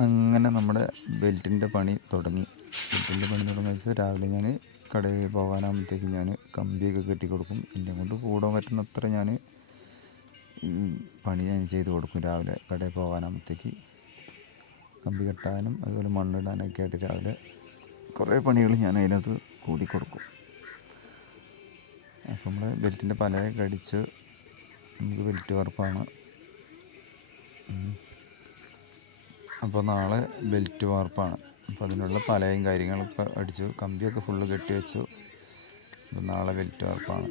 അങ്ങനെ നമ്മുടെ ബെൽറ്റിൻ്റെ പണി തുടങ്ങി. വെച്ചാൽ രാവിലെ ഞാൻ കടയിൽ പോകാനാകുമ്പോഴത്തേക്ക് ഞാൻ കമ്പിയൊക്കെ കെട്ടി കൊടുക്കും. എന്നെ കൊണ്ട് കൂടാൻ പറ്റുന്നത്ര ഞാൻ പണി ഞാൻ ചെയ്ത് കൊടുക്കും. രാവിലെ കടയിൽ പോകാനാകുമ്പോഴത്തേക്ക് കമ്പി കെട്ടാനും അതുപോലെ മണ്ണിടാനൊക്കെ ആയിട്ട് രാവിലെ കുറേ പണികൾ ഞാൻ അതിനകത്ത് കൂടിക്കൊടുക്കും. അപ്പം നമ്മൾ ബെൽറ്റിൻ്റെ പലയൊക്കെ അടിച്ച് നമുക്ക് ബെൽറ്റ് വാർപ്പാണ്. അപ്പോൾ നാളെ ബെൽറ്റ് വാർപ്പാണ്. അപ്പോൾ അതിനുള്ള പലയും കാര്യങ്ങളൊക്കെ അടിച്ചു, കമ്പിയൊക്കെ ഫുള്ള് കെട്ടി വെച്ചു. അപ്പോൾ നാളെ ബെൽറ്റ് വാർപ്പാണ്.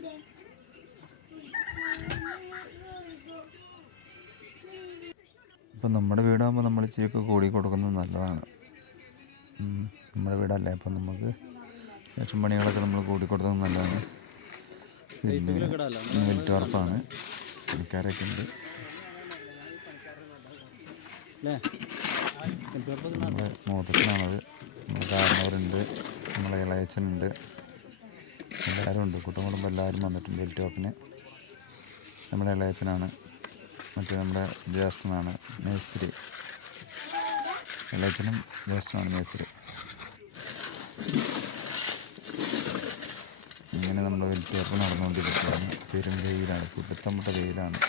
ഇപ്പം നമ്മുടെ വീടാകുമ്പോൾ നമ്മൾ ഇച്ചിരിയൊക്കെ കൂടി കൊടുക്കുന്നത് നല്ലതാണ്. നമ്മുടെ വീടല്ലേ, അപ്പം നമുക്ക് ലക്ഷം പണികളൊക്കെ നമ്മൾ കൂടി കൊടുക്കുന്നത് നല്ലതാണ്. പിന്നെ ബെൽറ്റ് വാർപ്പാണ്, പണിക്കാരൊക്കെ ഉണ്ട്. നമ്മുടെ മൂത്തച്ഛനാണത്, നമ്മുടെ കാരണവരുണ്ട്, നമ്മളെ ഇളയച്ചനുണ്ട്, എല്ലാവരും ഉണ്ട്. കുടുംബം എല്ലാവരും വന്നിട്ടുണ്ട് ബെൽറ്റ് വാർപ്പിന്. നമ്മുടെ ഇളയച്ചനാണ്, മറ്റേ നമ്മുടെ ജ്യേഷ്ഠനാണ് മേസ്ത്രി. ഇളയച്ചനും ജ്യേഷ്ഠനാണ് മേസ്ത്രി. ഇങ്ങനെ നമ്മുടെ ബെൽറ്റ് വാർപ്പ് നടന്നുകൊണ്ടിരിക്കുകയാണ്. പെരും വെയിലാണ്, കുട്ടത്തമുട്ട വെയിലാണ്.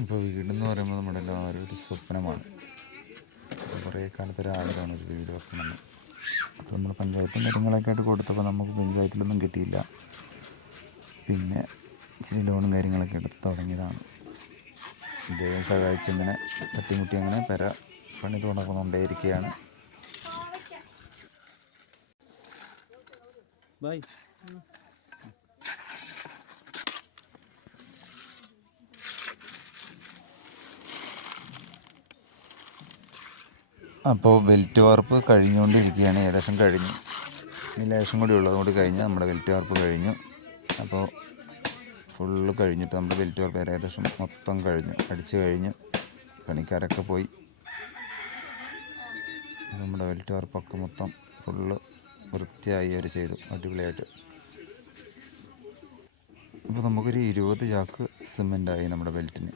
ഇപ്പോൾ വീടെന്ന് പറയുമ്പോൾ നമ്മുടെ എല്ലാവരും ഒരു സ്വപ്നമാണ്. കുറേ കാലത്തൊരു ആഗ്രഹമാണ് ഒരു വീട് വെക്കണമെന്ന്. അപ്പോൾ നമ്മൾ പഞ്ചായത്തും കാര്യങ്ങളൊക്കെ ആയിട്ട് കൊടുത്തപ്പോൾ നമുക്ക് പഞ്ചായത്തിലൊന്നും കിട്ടിയില്ല. പിന്നെ ഇച്ചിരി ലോണും കാര്യങ്ങളൊക്കെ എടുത്ത് തുടങ്ങിയതാണ്. ദൈവം സഹായിച്ചിങ്ങനെ തട്ടിമുട്ടി അങ്ങനെ പണി തുടർന്നുകൊണ്ടേയിരിക്കുകയാണ്. ബൈ. അപ്പോൾ ബെൽറ്റ് വാർപ്പ് കഴിഞ്ഞുകൊണ്ടിരിക്കുകയാണ്. ഏകദേശം കഴിഞ്ഞു, ഇനി ലേശം കൂടി ഉള്ളത് കൂടി കഴിഞ്ഞ് നമ്മുടെ ബെൽറ്റ് വാർപ്പ് കഴിഞ്ഞു. അപ്പോൾ ഫുള്ള് കഴിഞ്ഞിട്ട് നമ്മുടെ ബെൽറ്റ് വാർപ്പ് ഏകദേശം മൊത്തം കഴിഞ്ഞു, അടിച്ച് കഴിഞ്ഞ് പണിക്കാരൊക്കെ പോയി. നമ്മുടെ ബെൽറ്റ് വാർപ്പൊക്കെ മൊത്തം ഫുള്ള് വൃത്തിയായി അവർ ചെയ്തു, അടിപൊളിയായിട്ട്. അപ്പോൾ നമുക്കൊരു 20 ചാക്ക് സിമെൻ്റായി നമ്മുടെ ബെൽറ്റിന്.